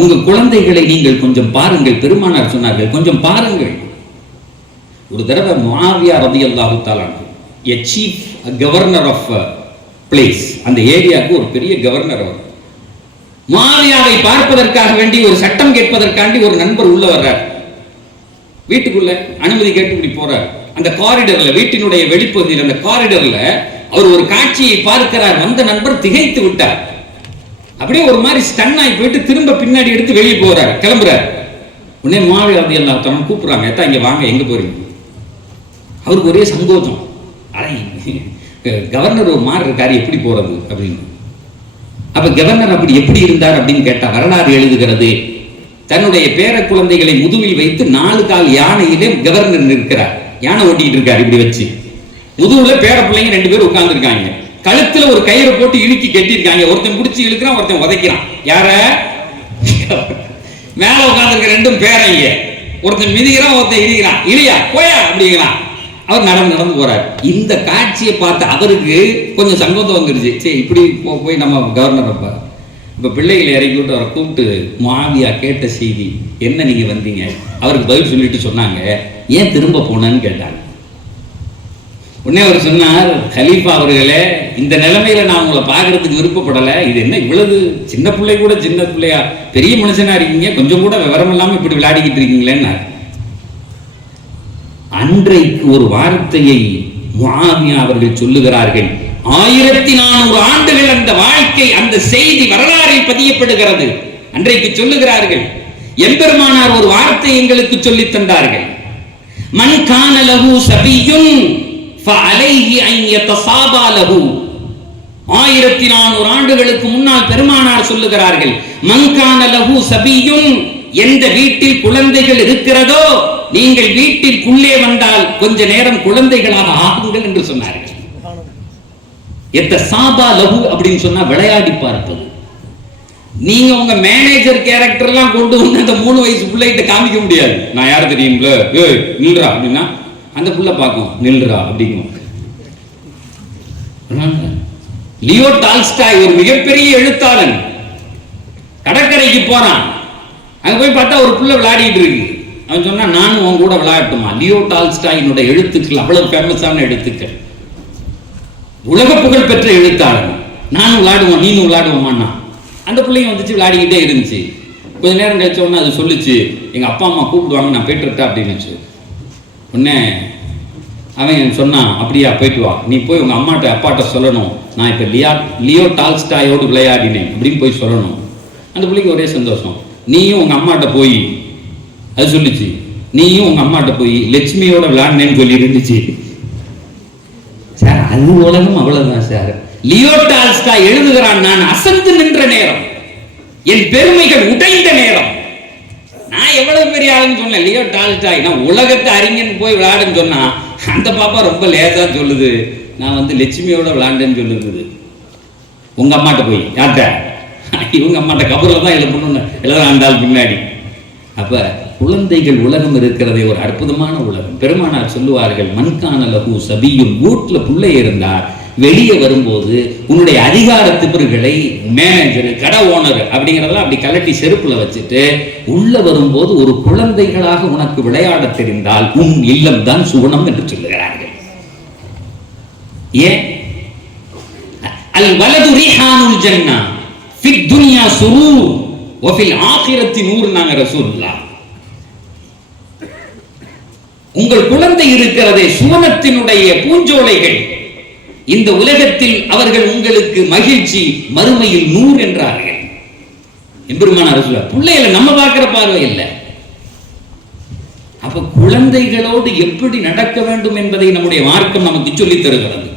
உங்க குழந்தைகளை நீங்கள் கொஞ்சம் பாருங்கள் பெருமானார் சொன்னார்கள் கொஞ்சம் பாருங்கள். ஒரு தடவை மாவியா ரதி அல்லாஹு a chief governor of place அந்த ஏரியாவுக்கு ஒரு பெரிய கவர்னர் அவர். மாவியாவை பார்ப்பதற்காக வேண்டி ஒரு சட்டம் கேட்பதற்காண்டி ஒரு நண்பர் உள்ள வர்றார். வீட்டுக்குள்ள அனுமதி கேட்டு இப்படி போறார். அந்த காரிடர்ல வீட்டினுடைய வெளிப்பகுதியில் அந்த காரிடர்ல அவர் ஒரு காட்சியை பார்க்கிறார். வந்த நண்பர் திகைத்து விட்டார். அப்படியே ஒரு மாதிரி ஸ்டன் ஆகி போயிட்டு திரும்ப பின்னாடி எடுத்து வெளியே போறார். கிளம்புறார். உடனே மாவி ரதி எல்லா தரம் கூப்பிடுறாங்க ஏத்தா இங்கே வாங்க எங்கே போறீங்க? அவருக்கு ஒரே சங்கோச்சம் அட கவர்னர் ஒரு மாதிரி இருக்காரு எப்படி போறது அப்படின்னு. அப்ப கவர்னர் அப்படி எப்படி இருந்தார் அப்படின்னு கேட்டா வரலாறு எழுதுகிறது. தன்னுடைய பேர குழந்தைகளை முதுவில் வைத்து நாலு கால் யானையிலே கவர்னர் நிற்கிறார். யானை ஓட்டிட்டு இருக்காரு இப்படி வச்சு. முதுவில் பேர பிள்ளைங்க ரெண்டு பேரும் உட்கார்ந்துருக்காங்க. கழுத்துல ஒரு கயிறை போட்டு இழுக்கி கட்டியிருக்காங்க. ஒருத்தன் பிடிச்சி இழுக்கிறான் ஒருத்தன் உதைக்கிறான். யார? மேல உட்காந்துருக்க ரெண்டும் பேரைங்க ஒருத்தன் மிதிக்கிறான் ஒருத்தன் இடிக்கிறான். இல்லையா போயா? அப்படிங்கிறான். அவர் நடந்து நடந்து போறார். இந்த காட்சியை பார்த்து அவருக்கு கொஞ்சம் சங்கோதம் வந்துடுச்சு சரி இப்படி போ- போய் நம்ம கவர்னர் அப்ப இப்ப பிள்ளைகளை இறக்கி விட்டு அவரை கூப்பிட்டு மாவியா கேட்ட செய்தி என்ன நீங்க வந்தீங்க? அவருக்கு பதில் சொல்லிட்டு சொன்னாங்க. ஏன் திரும்ப போனேன்னு கேட்டாங்க. உடனே அவர் சொன்னார் கலீஃபா அவர்களே இந்த நிலைமையில நான் உங்களை பார்க்கறதுக்கு விருப்பப்படலை. இது என்ன இவ்வளவு சின்ன பிள்ளை கூட சின்ன பிள்ளையா? பெரிய மனுஷனா இருக்கீங்க கொஞ்சம் கூட விவரம் இல்லாமல் இப்படி விளையாடிக்கிட்டு இருக்கீங்களேன்னாரு. அன்றைக்கு ஒரு வார்த்தையை முகாமியா அவர்கள் சொல்லுகிறார்கள். ஆயிரத்தி நானூறு ஆண்டுகள் அந்த வாழ்க்கை அந்த செய்தி வரலாறில் பதியப்படுகிறது. அன்றைக்கு சொல்லுகிறார்கள் எம்பெருமானார் ஒரு வார்த்தை எங்களுக்கு சொல்லித் தந்தார்கள். மண் காணலகு சபியும் ஆயிரத்தி நானூறு ஆண்டுகளுக்கு முன்னால் பெருமானார் சொல்லுகிறார்கள் மங்கான லகு சபியும் எந்த வீட்டில் குழந்தைகள் இருக்கிறதோ நீங்கள் வீட்டிற்குள்ளே வந்தால் கொஞ்ச நேரம் குழந்தைகளாக ஆகுங்கள் என்று சொன்னார்கள். எத்த சாபா லகு அப்படின்னு சொன்னா விளையாடி பார்ப்பது. நீங்க உங்க மேனேஜர் கேரக்டர் எல்லாம் கொண்டு வந்து அந்த மூணு வயசு பிள்ளைகிட்ட காமிக்க முடியாது. நான் யார் தெரியும்ல? ஏய் நில்றா அப்படின்னா அந்த புள்ள பார்க்கும் நில்றா அப்படிங்கும் லியோ டால்ஸ்டாய் ஒரு மிகப்பெரிய எழுத்தாளன். கடற்கரைக்கு போறான். அங்க போய் பார்த்தா ஒரு புள்ள விளையாடிட்டு இருக்கு. அவன் சொன்னா நானும் உன் கூட விளையாட்டுமா லியோ டால்ஸ்டாயினோட எழுத்துக்கள் அவ்வளவு ஃபேமஸான எழுத்துக்கள். உலக புகழ் பெற்ற எழுத்தாளன். நானும் விளையாடுவோம் நீனும் விளையாடுவோமான்னா அந்த பிள்ளைங்க வந்துச்சு விளையாடிக்கிட்டே இருந்துச்சு. கொஞ்ச நேரம் கழிச்ச உடனே அது சொல்லுச்சு எங்க அப்பா அம்மா கூப்பிடுவாங்க நான் போயிட்டு அப்படின்னு அப்படின்னுச்சு உடனே அவன் சொன்னான் அப்படியா போயிட்டு வா. நீ போய் உங்கள் அம்மாட்ட அப்பாட்ட சொல்லணும். நான் இப்போ லியா லியோ டால்ஸ்டாயோடு விளையாடினேன். அப்படின்னு போய் சொல்லணும். அந்த பிள்ளைக்கு ஒரே சந்தோஷம். நீயும் உங்கள் அம்மாட்ட போய். அது சொல்லிச்சு. நீயும் உங்கள் அம்மாட்ட போய் லட்சுமியோட விளையாடினேன்னு சொல்லி இருந்துச்சு. சார் அது உலகம் அவ்வளோதான் சார். லியோ டால்ஸ்டா எழுதுகிறான் நான் அசந்து நின்ற நேரம். என் பெருமைகள் உடைந்த நேரம். எவ்வளவு பெரிய ஆளுன்னு சொன்னேன் லியோ டால்ஸ்டாய். நான் உலகத்தை அறிஞன் போய் விளையாடுன்னு சொன்னா அந்த பாப்பா ரொம்ப லேசா சொல்லுது. நான் வந்து லட்சுமியோட விளையாண்டேன்னு சொல்லுது. உங்க அம்மாட்ட போய் யார்கிட்ட? இவங்க அம்மாட்ட கபூர்ல தான் எழுப்பணும்னு ஆண்டாள் பின்னாடி. அப்ப குழந்தைகள் உலகம் இருக்கிறதே ஒரு அற்புதமான உலகம். பெருமானார் சொல்லுவார்கள் மண்கான லகு சபியும் வீட்டில் புள்ளை இருந்தார். வெளியே வரும்போது உன்னுடைய அதிகார திபர்களை மேனேஜர் கடை ஓனர் அப்படிங்கிறதெல்லாம் அப்படி கலட்டி செருப்புல வச்சுட்டு உள்ள வரும்போது ஒரு குழந்தைகளாக உனக்கு விளையாட தெரிந்தால் உன் இல்லம் தான் சுவனம் என்று சொல்லுகிறார்கள். ஏன்? அல் வலது ரிஹானுல் ஜன்னா ஃபித் துனியா சுரூர் ஒஃபில் ஆகிரத்தி நூறு நாங்கள் ரசூல்லா உங்கள் குழந்தை இருக்கிறதே சுவனத்தினுடைய பூஞ்சோலைகள். இந்த உலகத்தில் அவர்கள் உங்களுக்கு மகிழ்ச்சி மறுமையில் நூறு என்றார்கள். எம்பெருமான அரசு பிள்ளைகளை நம்ம பார்க்கிற பார்வை இல்லை. அப்ப குழந்தைகளோடு எப்படி நடக்க வேண்டும் என்பதை நம்முடைய மார்க்கம் நமக்கு சொல்லித் தருகிறது